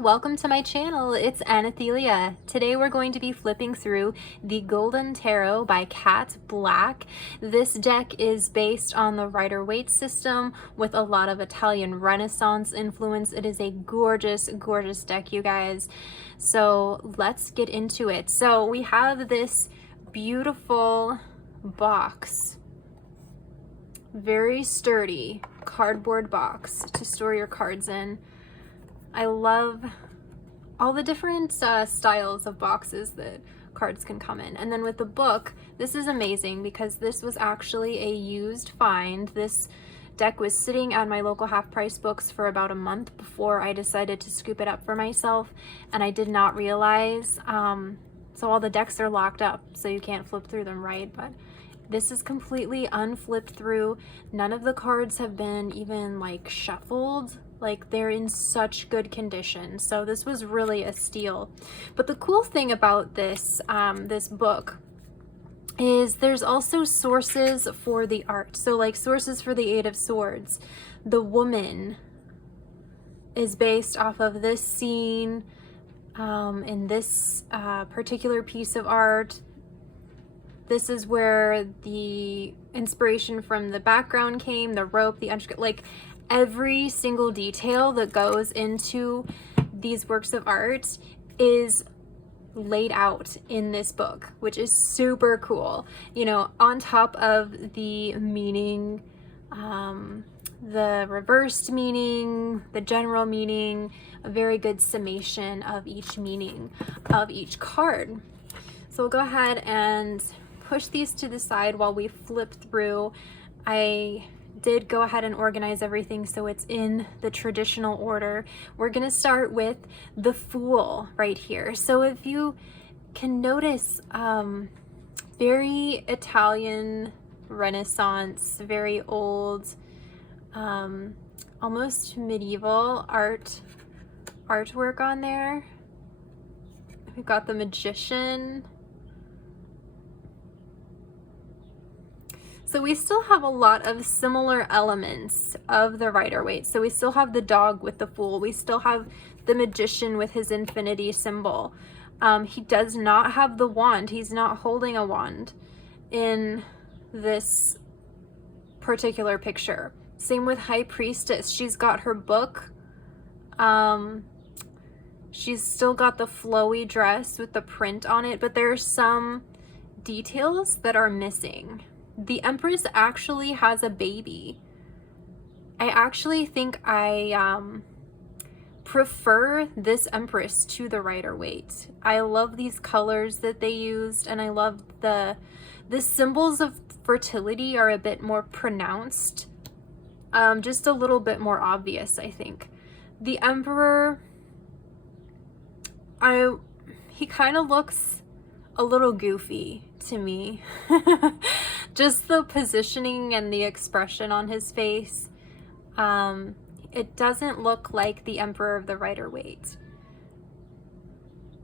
welcome to my channel. It's Anathelia. Today we're going to be flipping through the Golden Tarot by Kat Black. This deck is based on the Rider-Waite system with a lot of Italian Renaissance influence. It is a gorgeous, gorgeous deck, you guys. So let's get into it. So we have this beautiful box, very sturdy cardboard box to store your cards in. I love all the different styles of boxes that cards can come in. And then with the book, this is amazing because this was actually a used find. This deck was sitting at my local half price books for about a month before I decided to scoop it up for myself, and I did not realize. So all the decks are locked up, so you can't flip through them, right? But this is completely unflipped through. None of the cards have been even like shuffled. Like, they're in such good condition. So this was really a steal. But the cool thing about this this book is there's also sources for the art. So like sources for the Eight of Swords. The woman is based off of this scene in this particular piece of art. This is where the inspiration from the background came, the rope, the like every single detail that goes into these works of art is laid out in this book, which is super cool. You know, on top of the meaning, the reversed meaning, the general meaning, a very good summation of each meaning of each card. So we'll go ahead and push these to the side while we flip through. I did go ahead and organize everything so it's in the traditional order. We're gonna start with the Fool right here. So if you can notice, very Italian Renaissance, very old, almost medieval artwork on there. We've got the Magician. So we still have a lot of similar elements of the Rider-Waite. So we still have the dog with the Fool. We still have the Magician with his infinity symbol. He does not have the wand. He's not holding a wand in this particular picture. Same with High Priestess. She's got her book. She's still got the flowy dress with the print on it, but there are some details that are missing. The Empress actually has a baby. I actually think I prefer this Empress to the Rider-Waite. I love these colors that they used, and I love the symbols of fertility are a bit more pronounced, just a little bit more obvious, I think. The Emperor, he kind of looks a little goofy to me. Just the positioning and the expression on his face. It doesn't look like the Emperor of the Rider-Waite.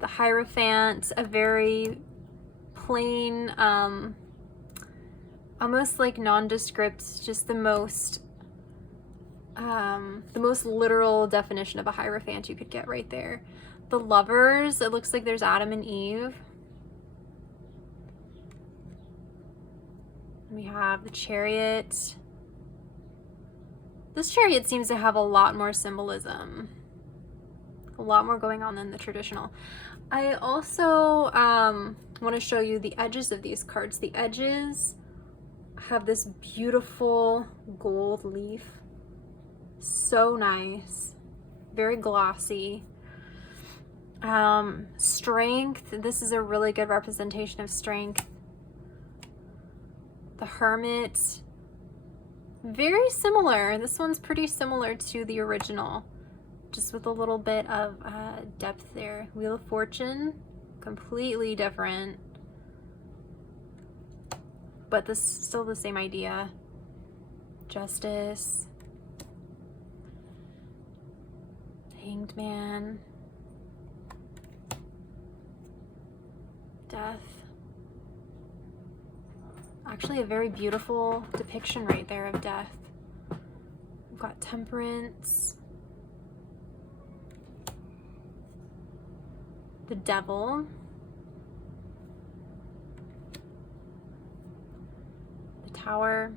The Hierophant, a very plain, almost like nondescript, just the most literal definition of a Hierophant you could get right there. The Lovers, it looks like there's Adam and Eve. We have the Chariot. This Chariot seems to have a lot more symbolism, a lot more going on than the traditional. I also want to show you the edges of these cards. The edges have this beautiful gold leaf. So nice, very glossy. Strength, this is a really good representation of strength. The Hermit, very similar. This one's pretty similar to the original, just with a little bit of depth there. Wheel of Fortune, completely different, but this is still the same idea. Justice, Hanged Man, Death. Actually, a very beautiful depiction right there of death. We've got Temperance, the Devil, the Tower.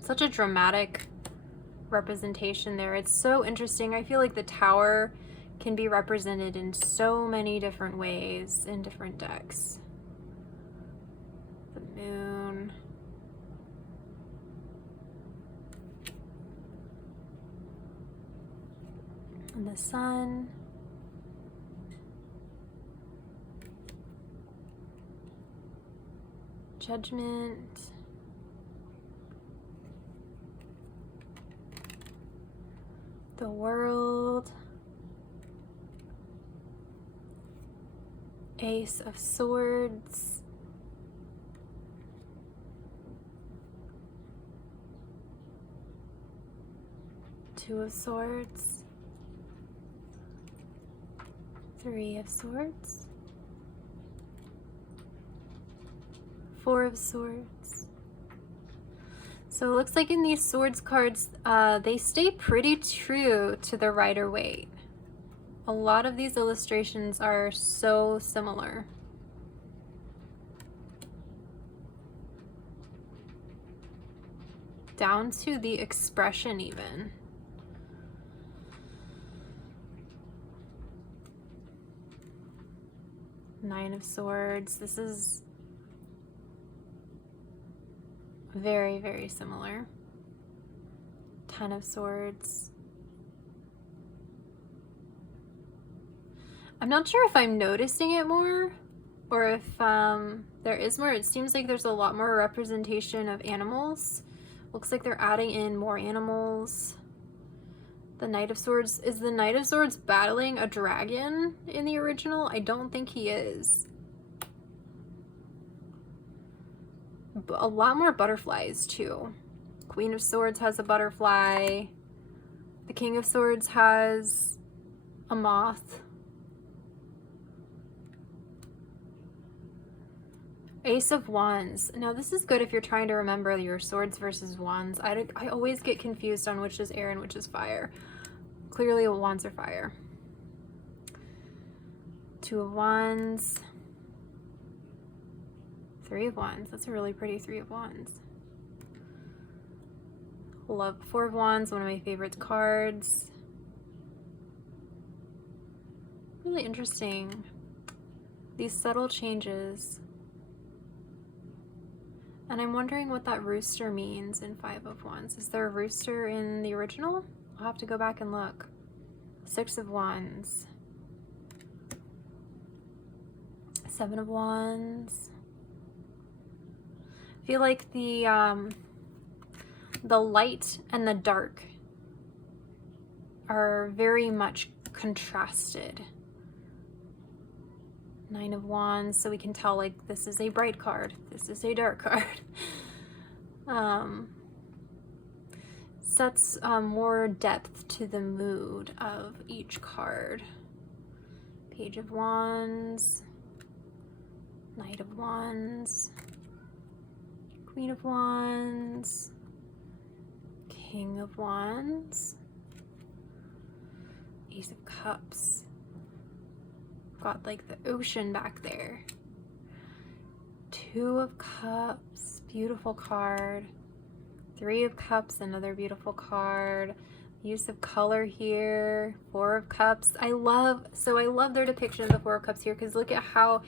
Such a dramatic representation there. It's so interesting. I feel like the Tower can be represented in so many different ways in different decks. The Moon. And the Sun. Judgment. The World. Ace of Swords. Two of Swords. Three of Swords. Four of Swords. So it looks like in these Swords cards, they stay pretty true to the Rider-Waite. A lot of these illustrations are so similar. Down to the expression even. Nine of Swords. This is very, very similar. Ten of Swords. I'm not sure if I'm noticing it more or if there is more. It seems like there's a lot more representation of animals. Looks like they're adding in more animals. The Knight of Swords. Is the Knight of Swords battling a dragon in the original? I don't think he is. But a lot more butterflies too. Queen of Swords has a butterfly. The King of Swords has a moth. Ace of Wands. Now this is good if you're trying to remember your swords versus wands. I always get confused on which is air and which is fire. Clearly wands are fire. Two of Wands. Three of Wands. That's a really pretty Three of Wands. Love Four of Wands, one of my favorite cards. Really interesting. These subtle changes. And I'm wondering what that rooster means in Five of Wands. Is there a rooster in the original? I'll have to go back and look. Six of Wands. Seven of Wands. I feel like the light and the dark are very much contrasted. Nine of Wands, so we can tell like this is a bright card, this is a dark card. Sets more depth to the mood of each card. Page of Wands, Knight of Wands, Queen of Wands, King of Wands, Ace of Cups. Got like the ocean back there. Two of Cups, beautiful card. Three of Cups, another beautiful card. Use of color here. Four of Cups. I love their depiction of the Four of Cups here, because look at how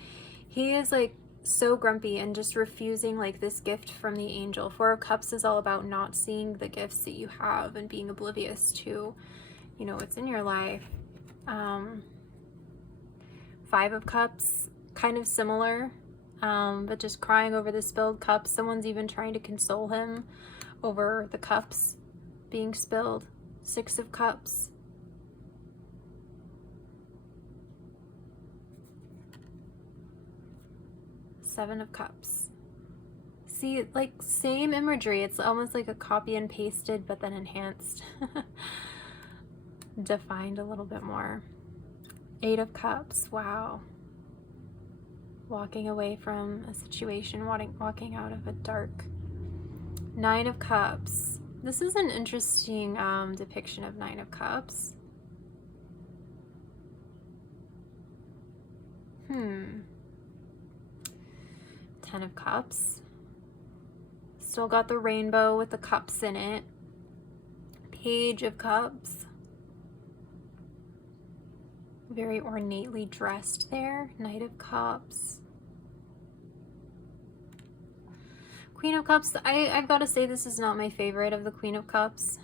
he is like so grumpy and just refusing like this gift from the angel. Four of Cups is all about not seeing the gifts that you have and being oblivious to, you know, what's in your life. Five of Cups, kind of similar, but just crying over the spilled cups. Someone's even trying to console him over the cups being spilled. Six of Cups. Seven of Cups. See, like same imagery. It's almost like a copy and pasted, but then enhanced. Defined a little bit more. Eight of Cups, wow. Walking away from a situation, walking out of a dark. Nine of Cups. This is an interesting depiction of Nine of Cups. Ten of Cups. Still got the rainbow with the cups in it. Page of Cups. Very ornately dressed there. Knight of Cups. Queen of Cups. I've got to say this is not my favorite of the Queen of Cups.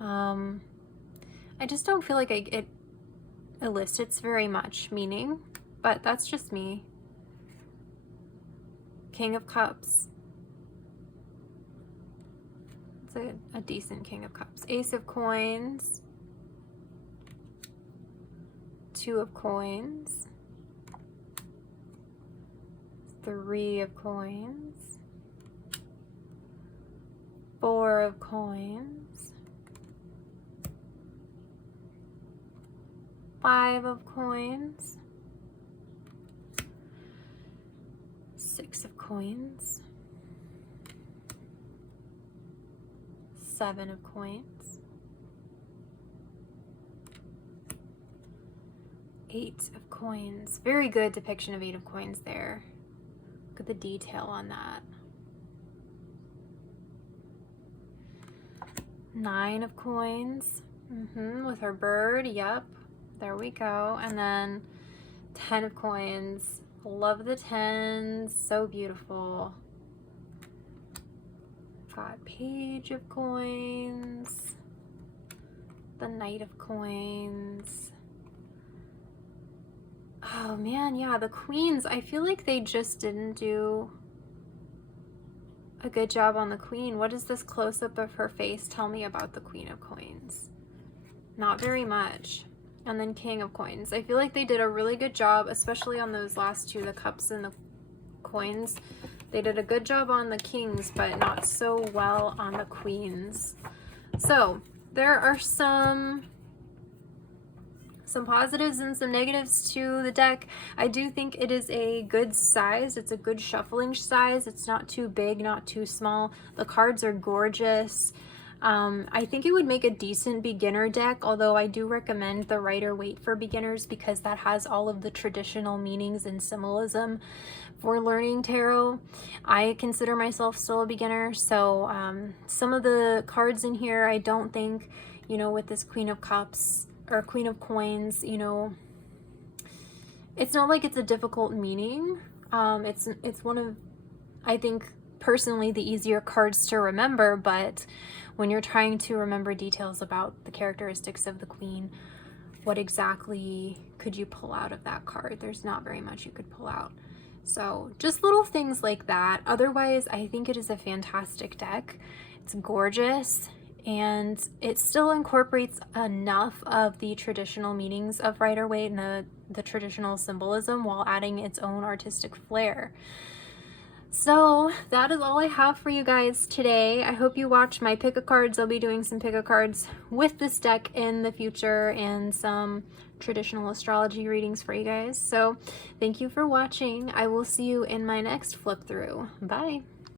I just don't feel like it elicits very much meaning, but that's just me. King of Cups. It's a decent King of Cups. Ace of Coins. Two of Coins. Three of Coins. Four of Coins. Five of Coins. Six of Coins. Seven of Coins. Eight of Coins. Very good depiction of Eight of Coins there. Look at the detail on that. Nine of Coins. With her bird. Yep. There we go. And then 10 of Coins. Love the 10s. So beautiful. Got Page of Coins. The Knight of Coins. Oh man, yeah, the Queens. I feel like they just didn't do a good job on the Queen. What does this close-up of her face tell me about the Queen of Coins? Not very much. And then King of Coins. I feel like they did a really good job, especially on those last two, the cups and the coins. They did a good job on the kings, but not so well on the queens. So there are some positives and some negatives to the deck. I do think it is a good size. It's a good shuffling size. It's not too big, not too small. The cards are gorgeous. I think it would make a decent beginner deck, although I do recommend the Rider-Waite for beginners because that has all of the traditional meanings and symbolism for learning tarot. I consider myself still a beginner, so some of the cards in here, I don't think, you know, with this Queen of Cups or Queen of Coins, you know, it's not like it's a difficult meaning. It's one of, I think, personally the easier cards to remember, but when you're trying to remember details about the characteristics of the Queen, what exactly could you pull out of that card? There's not very much you could pull out. So just little things like that. Otherwise, I think it is a fantastic deck. It's gorgeous, and it still incorporates enough of the traditional meanings of Rider-Waite and the traditional symbolism while adding its own artistic flair. So that is all I have for you guys today. I hope you watch my pick-a-cards. I'll be doing some pick-a-cards with this deck in the future and some traditional astrology readings for you guys. So thank you for watching. I will see you in my next flip through. Bye.